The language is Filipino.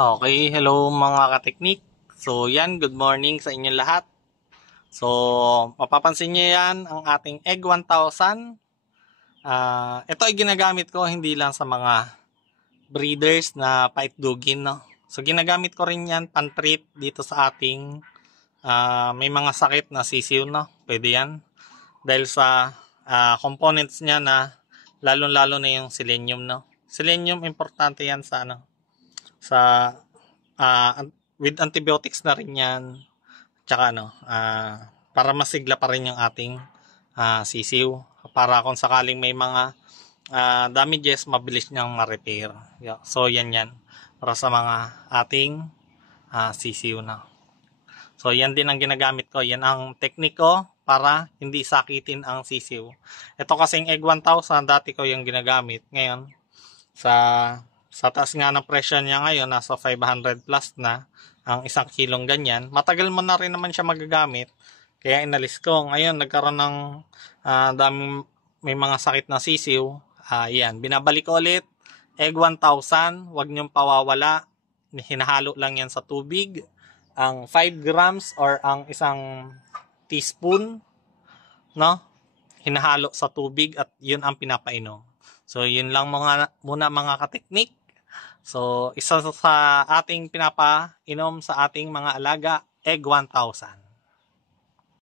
Okay, hello mga kateknik. So yan, good morning sa inyong lahat. So mapapansin niyo yan, ang ating Egg 1000. Ito ay ginagamit ko hindi lang sa mga breeders na paitdugin, no? So ginagamit ko rin yan pan-treat dito sa ating may mga sakit na sisiw, no? Pwede yan. Dahil sa components niya na lalo-lalo na yung selenium, no? Selenium, importante yan sa sa uh, with antibiotics na rin yan. Tsaka para masigla pa rin yung ating sisiw. Para kung sakaling may mga damages, mabilis niyang ma-repair. So yan yan. Para sa mga ating sisiw na. So yan din ang ginagamit ko. Yan ang teknik ko para hindi sakitin ang sisiw. Ito kasing Egg 1000, dati ko yung ginagamit. Ngayon, sa taas nga ng presyo niya ngayon, nasa 500 plus na ang isang kilong ganyan. Matagal mo na rin naman siya magagamit. Kaya inalis ko. Ngayon, nagkaroon ng daming may mga sakit na sisiw. Yan, binabalik ko ulit. Egg 1000, huwag niyong pawawala. Hinahalo lang yan sa tubig. Ang 5 grams or ang isang teaspoon, no? Hinahalo sa tubig at yun ang pinapainom. So, yun lang muna mga kateknik. So, isa sa ating pinapainom sa ating mga alaga, Egg 1000.